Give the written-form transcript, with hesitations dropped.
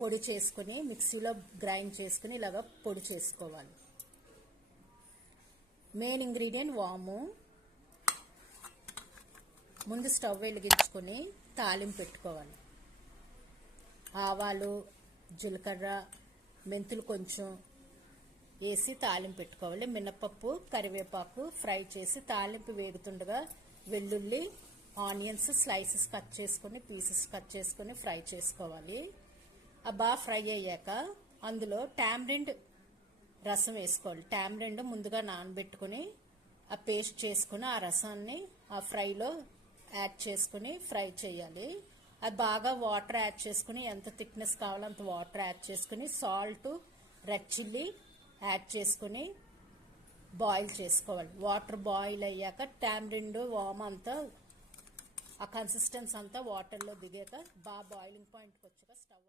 పొడి చేసుకుని మిక్సీలో గ్రైండ్ చేసుకుని ఇలాగ పొడి చేసుకోవాలి. మెయిన్ ఇంగ్రీడియంట్ వాము. ముందు స్టవ్ వెలిగించుకొని తాలింపు పెట్టుకోవాలి. ఆవాలు, జీలకర్ర, మెంతులు కొంచెం వేసి తాలింపు పెట్టుకోవాలి. మినపప్పు, కరివేపాకు ఫ్రై చేసి తాలింపు వేగుతుండగా వెల్లుల్లి, ఆనియన్స్ స్లైసెస్ కట్ చేసుకొని పీసెస్ కట్ చేసుకొని ఫ్రై చేసుకోవాలి. బాగా ఫ్రై అయ్యాక అందులో టామరిండ్ రసం వేసుకోవాలి. టామరిండ్ ముందుగా నానబెట్టుకుని ఆ పేస్ట్ చేసుకుని ఆ రసాన్ని ఆ ఫ్రైలో యాడ్ చేసుకుని ఫ్రై చేయాలి. అది బాగా వాటర్ యాడ్ చేసుకుని ఎంత థిక్నెస్ కావాలో అంత వాటర్ యాడ్ చేసుకుని సాల్ట్, రెడ్ చిల్లీ యాడ్ చేసుకుని బాయిల్ చేసుకోవాలి. వాటర్ బాయిల్ అయ్యాక టామరిండ్, వామ్ అంతా ఆ కన్సిస్టెన్సీ అంతా వాటర్లో దిగాక బాగా బాయిలింగ్ పాయింట్కి వచ్చాక స్టవ్